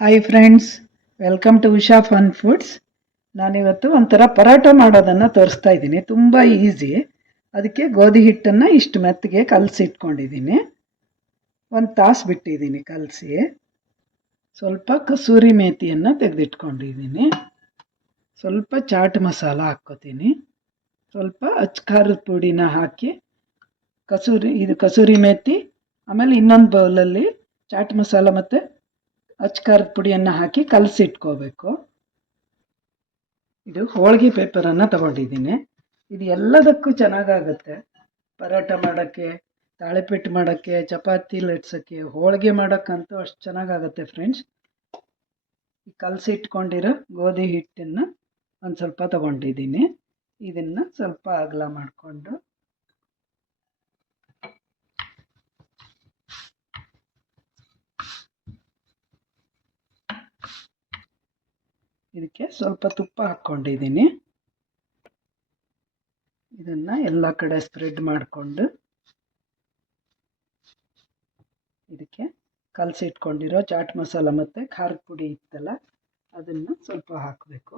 Hi friends welcome to Usha fun foods ನಾನಿವತ್ತು ಒಂಥರ ಪರೋಟ ಮಾಡೋದನ್ನು ತೋರಿಸ್ತಾ ಇದ್ದೀನಿ. ತುಂಬ ಈಸಿ ಅದಕ್ಕೆ ಗೋಧಿ ಹಿಟ್ಟನ್ನು ಇಷ್ಟು ಮೆತ್ತಗೆ ಕಲಸಿಟ್ಕೊಂಡಿದ್ದೀನಿ. ಒಂದು ತಾಸು ಬಿಟ್ಟಿದ್ದೀನಿ ಕಲಸಿ. ಸ್ವಲ್ಪ ಕಸೂರಿ ಮೇತಿಯನ್ನು ತೆಗೆದಿಟ್ಕೊಂಡಿದ್ದೀನಿ. ಸ್ವಲ್ಪ ಚಾಟ್ ಮಸಾಲ ಹಾಕ್ಕೋತೀನಿ. ಸ್ವಲ್ಪ ಅಚ್ಕಾರದ ಪುಡಿನ ಹಾಕಿ ಕಸೂರಿ, ಇದು ಕಸೂರಿ ಮೇತಿ, ಆಮೇಲೆ ಇನ್ನೊಂದು ಬೌಲಲ್ಲಿ ಚಾಟ್ ಮಸಾಲ ಮತ್ತು ಅಚ್ಕಾರದ ಪುಡಿಯನ್ನು ಹಾಕಿ ಕಲಸಿಟ್ಕೋಬೇಕು. ಇದು ಹೋಳಿಗೆ ಪೇಪರನ್ನು ತಗೊಂಡಿದ್ದೀನಿ. ಇದು ಎಲ್ಲದಕ್ಕೂ ಚೆನ್ನಾಗಾಗುತ್ತೆ. ಪರೋಟ ಮಾಡೋಕ್ಕೆ, ತಾಳೆಪಿಟ್ಟು ಮಾಡೋಕ್ಕೆ, ಚಪಾತಿ ಲಟ್ಸೋಕ್ಕೆ, ಹೋಳಿಗೆ ಮಾಡೋಕ್ಕಂತೂ ಅಷ್ಟು ಚೆನ್ನಾಗಾಗುತ್ತೆ ಫ್ರೆಂಡ್ಸ್. ಕಲಸಿಟ್ಕೊಂಡಿರೋ ಗೋಧಿ ಹಿಟ್ಟನ್ನು ಒಂದು ಸ್ವಲ್ಪ ತಗೊಂಡಿದ್ದೀನಿ. ಇದನ್ನು ಸ್ವಲ್ಪ ಅಗಲ ಮಾಡಿಕೊಂಡು ಇದಕ್ಕೆ ಸ್ವಲ್ಪ ತುಪ್ಪ ಹಾಕ್ಕೊಂಡಿದ್ದೀನಿ. ಇದನ್ನು ಎಲ್ಲ ಕಡೆ ಸ್ಪ್ರೆಡ್ ಮಾಡಿಕೊಂಡು ಇದಕ್ಕೆ ಕಲಸಿಟ್ಕೊಂಡಿರೋ ಚಾಟ್ ಮಸಾಲ ಮತ್ತು ಖಾರದ ಪುಡಿ ಇತ್ತಲ್ಲ, ಅದನ್ನು ಸ್ವಲ್ಪ ಹಾಕಬೇಕು.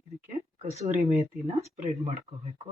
ಇದಕ್ಕೆ ಕಸೂರಿ ಮೇಥಿನ ಸ್ಪ್ರೆಡ್ ಮಾಡ್ಕೋಬೇಕು.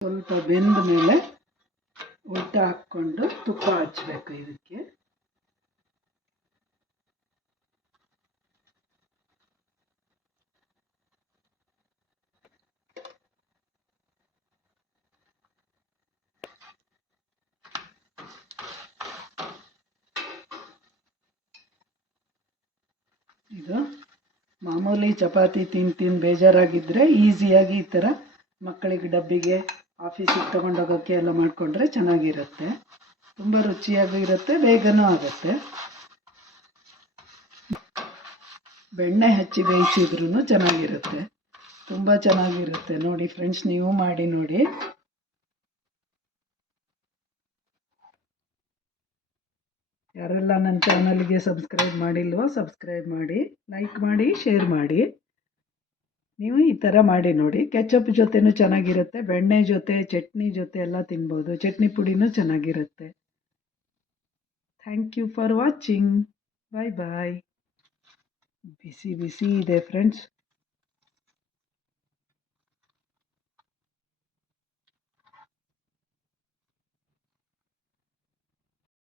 ಸ್ವಲ್ಪ ಬೆಂದ ಮೇಲೆ ಊಟ ಹಾಕ್ಕೊಂಡು ತುಪ್ಪ ಹಚ್ಚಬೇಕು ಇದಕ್ಕೆ. ಇದು ಮಾಮೂಲಿ ಚಪಾತಿ ತಿಂದು ತಿಂದು ಬೇಜಾರಾಗಿದ್ದರೆ ಈಸಿಯಾಗಿ ಈ ಥರ ಮಕ್ಕಳಿಗೆ ಡಬ್ಬಿಗೆ ಆಫೀಸಿಗೆ ತೊಗೊಂಡೋಗೋಕ್ಕೆ ಎಲ್ಲ ಮಾಡಿಕೊಂಡ್ರೆ ಚೆನ್ನಾಗಿರುತ್ತೆ. ತುಂಬ ರುಚಿಯಾಗೂ ಇರುತ್ತೆ, ಬೇಗನೂ ಆಗುತ್ತೆ. ಬೆಣ್ಣೆ ಹಚ್ಚಿ ಬೇಯಿಸಿದ್ರೂ ಚೆನ್ನಾಗಿರುತ್ತೆ. ತುಂಬ ಚೆನ್ನಾಗಿರುತ್ತೆ. ನೋಡಿ ಫ್ರೆಂಡ್ಸ್ ನೀವು ಮಾಡಿ ನೋಡಿ. ಯಾರೆಲ್ಲ ನನ್ನ ಚಾನಲ್ಗೆ ಸಬ್ಸ್ಕ್ರೈಬ್ ಮಾಡಿಲ್ವೋ ಸಬ್ಸ್ಕ್ರೈಬ್ ಮಾಡಿ ಲೈಕ್ ಮಾಡಿ ಶೇರ್ ಮಾಡಿ. ನೀವು ಈ ಥರ ಮಾಡಿ ನೋಡಿ. ಕೆಚಪ್ ಜೊತೆನೂ ಚೆನ್ನಾಗಿರುತ್ತೆ. ಬೆಣ್ಣೆ ಜೊತೆ, ಚಟ್ನಿ ಜೊತೆ ಎಲ್ಲ ತಿನ್ಬೋದು. ಚಟ್ನಿ ಪುಡಿನೂ ಚೆನ್ನಾಗಿರುತ್ತೆ. Thank you for watching bye bye ಬಿಸಿ ಬಿಸಿ ಇದೆ ಫ್ರೆಂಡ್ಸ್